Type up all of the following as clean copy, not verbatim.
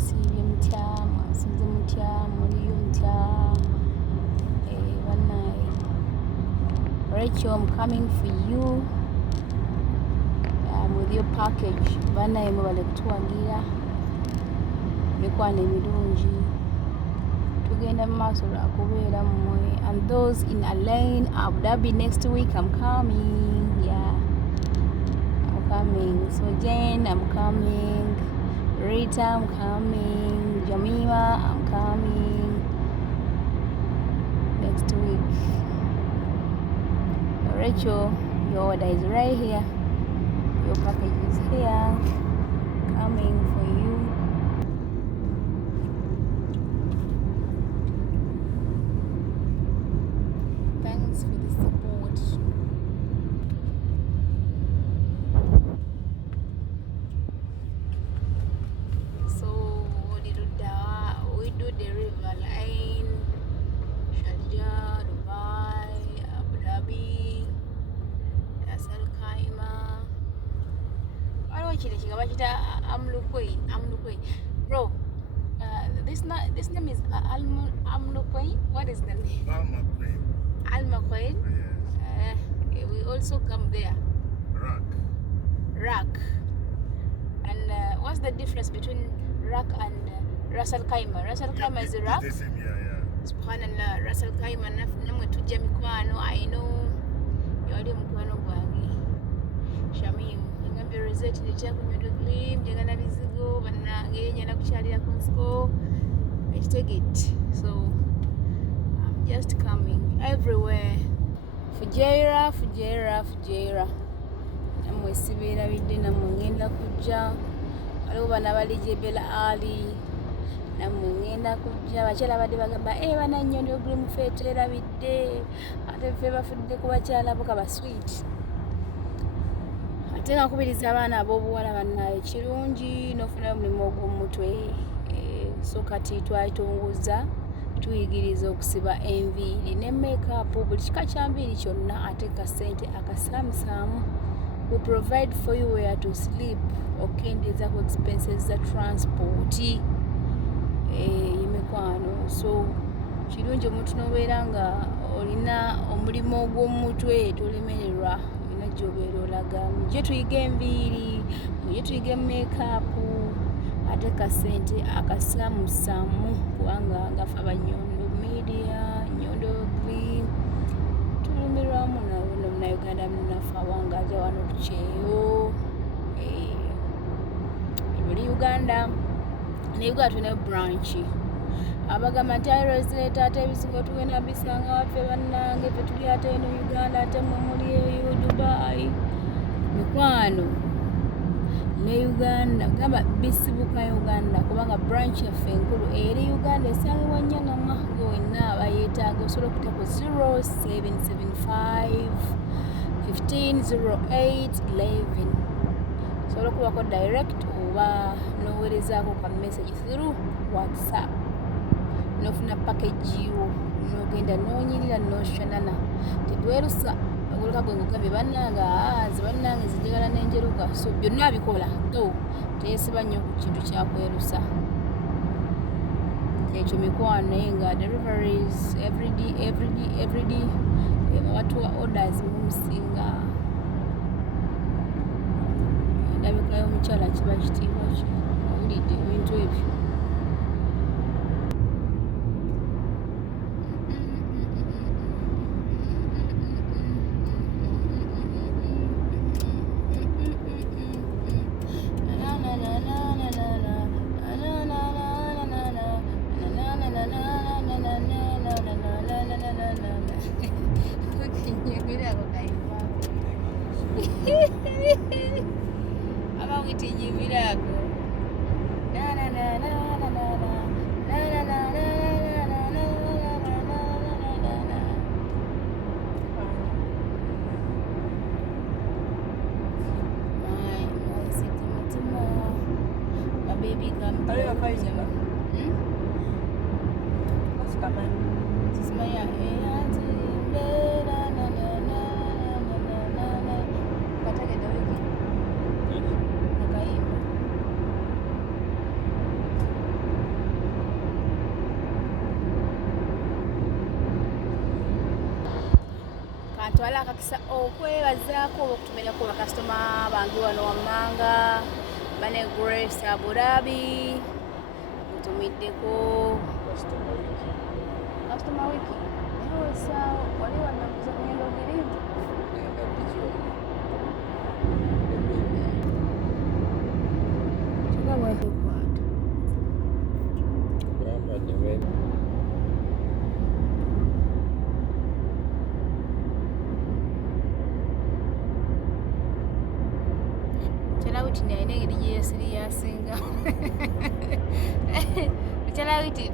mwesiibye mutya mwasinze mutya muliyo mutya bannaye Rachel, I'm coming for you with your package bannaye mubale kutuwagira mikwano emirungi tugenda mu maaso lwa kubeera mmwe and those in Alain Abu Dhabi next week I'm coming. Yeah, I'm coming. So Jane, I'm coming. Rita, I'm coming. Jamima, I'm coming next week. Rachel, your order is right here. Your package is here. Coming for you. Thanks for the support. So we do the river line, Sharjah, Dubai, Abu Dhabi, Al Khaimah. I don't know Amlukway. Bro, this name is Amlukway. What is the name? Almakway. Yes. We also come there. Rak. And what's the difference between Rak and Ras Al Khaimah? Ras Al Khaimah is Rak. The same, yeah. Subhanallah, Ras Al Khaimah namwe tujja mikwano. I know yali mukwano gwange Shamim ngambye Rozet netya ku Nyondo Glim njagala bizigo bannange njagala kukyalira ku nsiko I take it. So I'm just coming everywhere. Fujaira namwe sibeerabidde namwe ngenda kujja waliwo bana balijebela ali namwe ngenda kujja bakyala badde bagamba bana Nyondo Glim ffe teerabidde ate ffe bafudde ku bakyala bo kaba sweet ate nga nkubiriza abaana ab'obuwala bannaye kirungi n'ofunayo omulimu ogw'omutwe so kati twayitongoza tuyigiriza okusiba enviiri ne make-up buli kika kya nviiri kyonna ate ka ssente akasaamusaamu. We provide for you where to sleep okendeeza ku expenses za transport y'emikwano. So kirungi omuntu n'obeera nga olina omulimu ogw'omutwe tolemererwa yonna gy'obeera olaga mujje tuyiga enviiri mujye tuyiga make-up ate ka ssente akasaamusaamu kubanga nga ffe aba Nyondo Media Nyondo Glim tulumirwamu nawe Uganda munafe awangaja wano kukyeyo buli Uganda ne Uganda tulina branch abagamba nti Rozet ate ebizigo tugenda bisanga waffe bannange ffe tuli ate eno Uganda ate mwe muli eyo Dubai mikwano ne Uganda gamba bisibuka Uganda kubanga branch yaffe enkulu eri Uganda esangibwa Nyangama gonna abayetaaga osobola okutako 0775 1508 11 osobola okubako direct oba n'oweerezaako ka message through WhatsApp n'ofuna package yo n'ogenda n'onyirira n'oshanana tetwerusa oguluka gwe ngugambye bannange zijagala n'enjeruka so byonna abikola to teyesiba nnyo ku kintu kyakwerusa ekyo mikwano naye nga deliveries every day batuwa orders mumusinga endabika y'omukyala kiba kitiibwa ki owulidde ebintu ebyo twala akakisa okwebazaako okutumerako bakasitoma bange wano wammanga bane Grace Abu Dhabi mutumiddeko kasitoma wiki naye wesaawo wali wannaguza ku Nyondo Girimu kiga bwendikwata Chalawiti ni aina engeri gye yasiri yasinga Chalawiti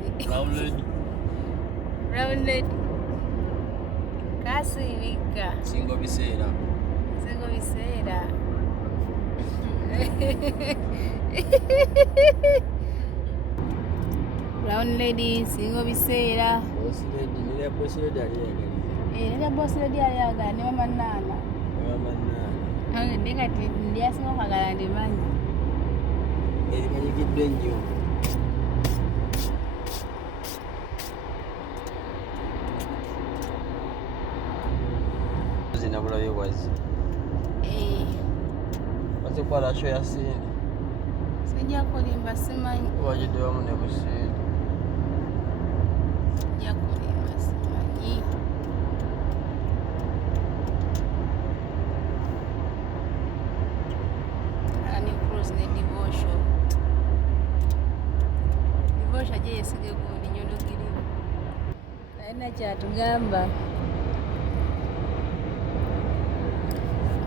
rounded kasirika singo biseera Brown lady singo biseera nira boss lady aliyagalira ne mama Nana ndekati ndyasinga okwagala ndimanyi erimanyikidde ennyo zinabulayo wazi wazekwala kyo yasinde sijja kulimba simanyi wagidde wamu ne businde sijja kulimba simanyi ani cross ne devotion gye yesige gundi Nyondo Girimu naye nakyatugamba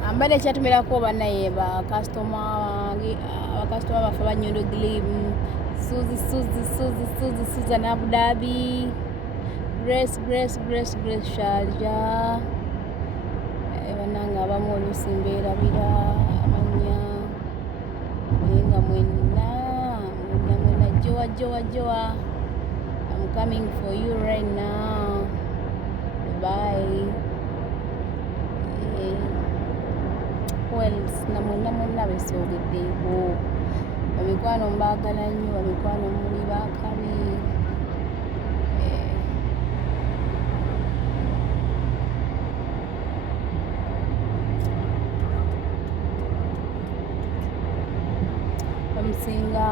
ambadde kyatumirako bannaye bakasitoma baffe ba Nyondo Girimu Susan Abu Dhabi Grace Sharja bannange abamu oluusi mbeerabira amanya naye nga mwenna joa I'm coming for you right now bye na mwenna besoogeddeeko bamikwano mbaagala nnyo bamikwano muli bakabi bamusinga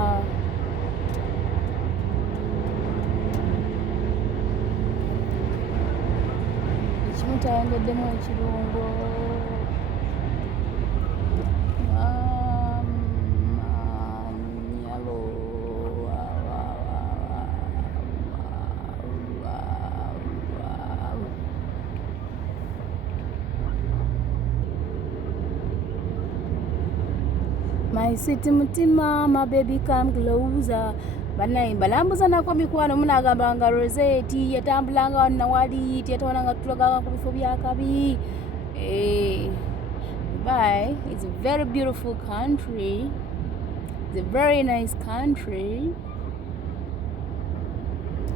ekimu tayangeddemu ekirungo My sweet mutima, my baby come closer. Bannaye balambuza nako mikwano munagambanga Rozet yatambulanga wano wali yatawonanga tulaganga ku bifo byakabi. Dubai is a very beautiful country. It's a very nice country.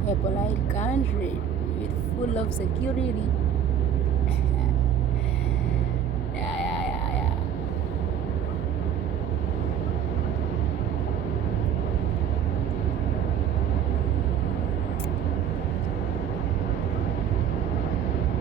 A polite country with full of security.